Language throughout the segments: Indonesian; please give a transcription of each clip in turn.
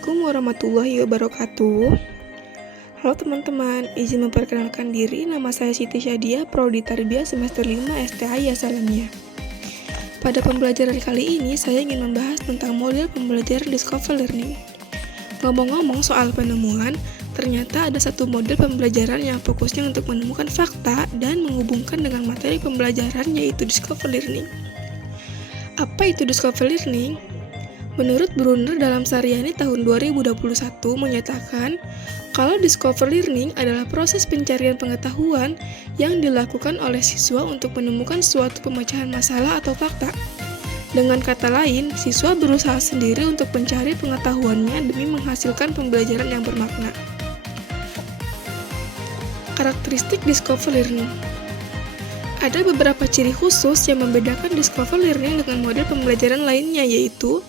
Assalamualaikum warahmatullahi wabarakatuh. Halo teman-teman, izin memperkenalkan diri. Nama saya Siti Syadia, Prodi Tarbiyah semester 5 STA Yasalamia. Pada pembelajaran kali ini, saya ingin membahas tentang model pembelajaran Discover Learning. Ngomong-ngomong soal penemuan, ternyata ada satu model pembelajaran yang fokusnya untuk menemukan fakta dan menghubungkan dengan materi pembelajaran, yaitu Discover Learning. Apa itu Discover Learning? Menurut Brunner dalam Saryani tahun 2021 menyatakan kalau Discover Learning adalah proses pencarian pengetahuan yang dilakukan oleh siswa untuk menemukan suatu pemecahan masalah atau fakta. Dengan kata lain, siswa berusaha sendiri untuk mencari pengetahuannya demi menghasilkan pembelajaran yang bermakna. Karakteristik Discover Learning. Ada beberapa ciri khusus yang membedakan Discover Learning dengan model pembelajaran lainnya, yaitu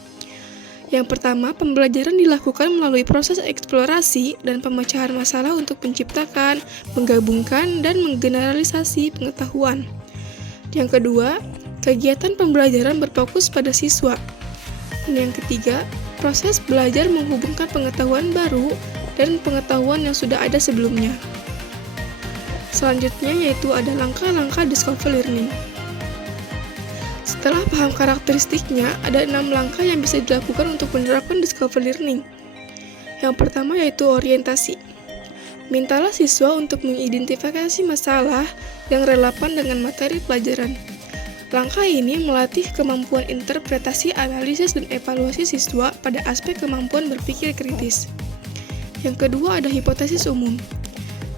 yang pertama, pembelajaran dilakukan melalui proses eksplorasi dan pemecahan masalah untuk menciptakan, menggabungkan, dan menggeneralisasi pengetahuan. Yang kedua, kegiatan pembelajaran berfokus pada siswa. Dan yang ketiga, proses belajar menghubungkan pengetahuan baru dan pengetahuan yang sudah ada sebelumnya. Selanjutnya yaitu ada langkah-langkah Discover Learning. Setelah paham karakteristiknya, ada 6 langkah yang bisa dilakukan untuk menerapkan Discover Learning. Yang pertama yaitu orientasi. Mintalah siswa untuk mengidentifikasi masalah yang relevan dengan materi pelajaran. Langkah ini melatih kemampuan interpretasi, analisis, dan evaluasi siswa pada aspek kemampuan berpikir kritis. Yang kedua ada hipotesis umum.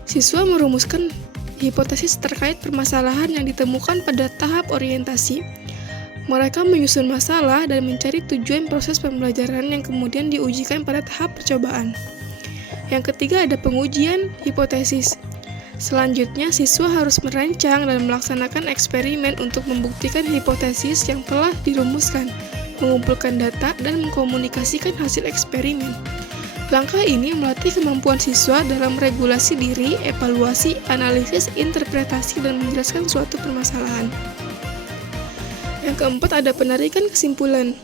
Siswa merumuskan hipotesis terkait permasalahan yang ditemukan pada tahap orientasi. Mereka menyusun masalah dan mencari tujuan proses pembelajaran yang kemudian diujikan pada tahap percobaan. Yang ketiga ada pengujian hipotesis. Selanjutnya, siswa harus merancang dan melaksanakan eksperimen untuk membuktikan hipotesis yang telah dirumuskan, mengumpulkan data, dan mengkomunikasikan hasil eksperimen. Langkah ini melatih kemampuan siswa dalam regulasi diri, evaluasi, analisis, interpretasi, dan menjelaskan suatu permasalahan. Yang keempat ada penarikan kesimpulan.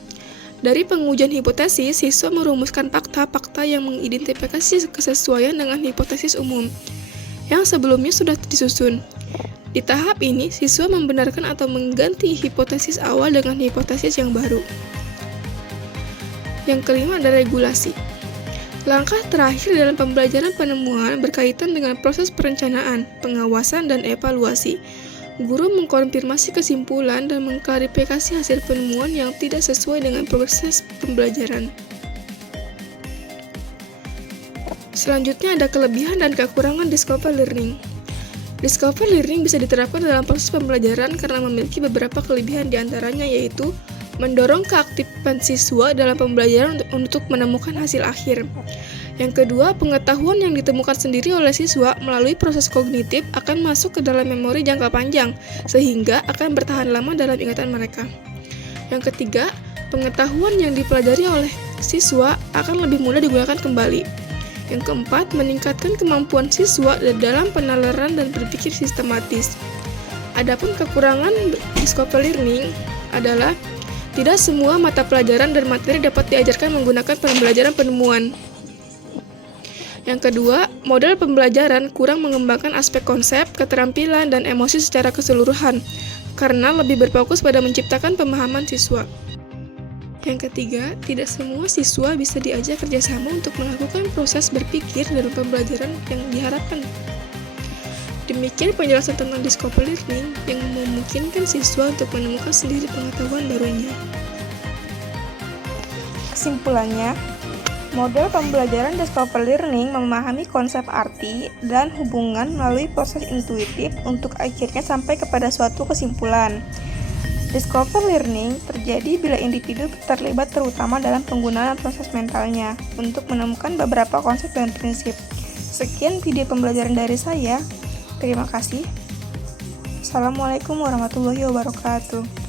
Dari pengujian hipotesis, siswa merumuskan fakta-fakta yang mengidentifikasi kesesuaian dengan hipotesis umum yang sebelumnya sudah disusun. Di tahap ini, siswa membenarkan atau mengganti hipotesis awal dengan hipotesis yang baru. Yang kelima ada regulasi. Langkah terakhir dalam pembelajaran penemuan berkaitan dengan proses perencanaan, pengawasan, dan evaluasi. Guru mengkonfirmasi kesimpulan dan mengklarifikasi hasil penemuan yang tidak sesuai dengan proses pembelajaran. Selanjutnya ada kelebihan dan kekurangan Discover Learning. Discover Learning bisa diterapkan dalam proses pembelajaran karena memiliki beberapa kelebihan, diantaranya yaitu mendorong keaktifan siswa dalam pembelajaran untuk menemukan hasil akhir. Yang kedua, pengetahuan yang ditemukan sendiri oleh siswa melalui proses kognitif akan masuk ke dalam memori jangka panjang, sehingga akan bertahan lama dalam ingatan mereka. Yang ketiga, pengetahuan yang dipelajari oleh siswa akan lebih mudah digunakan kembali. Yang keempat, meningkatkan kemampuan siswa dalam penalaran dan berpikir sistematis. Adapun kekurangan Discover Learning adalah tidak semua mata pelajaran dan materi dapat diajarkan menggunakan pembelajaran penemuan. Yang kedua, model pembelajaran kurang mengembangkan aspek konsep, keterampilan, dan emosi secara keseluruhan, karena lebih berfokus pada menciptakan pemahaman siswa. Yang ketiga, tidak semua siswa bisa diajak kerjasama untuk melakukan proses berpikir dalam pembelajaran yang diharapkan. Demikian penjelasan tentang Discover Learning yang memungkinkan siswa untuk menemukan sendiri pengetahuan barunya. Kesimpulannya, model pembelajaran Discover Learning memahami konsep arti dan hubungan melalui proses intuitif untuk akhirnya sampai kepada suatu kesimpulan. Discover Learning terjadi bila individu terlibat terutama dalam penggunaan proses mentalnya untuk menemukan beberapa konsep dan prinsip. Sekian video pembelajaran dari saya. Terima kasih. Assalamualaikum warahmatullahi wabarakatuh.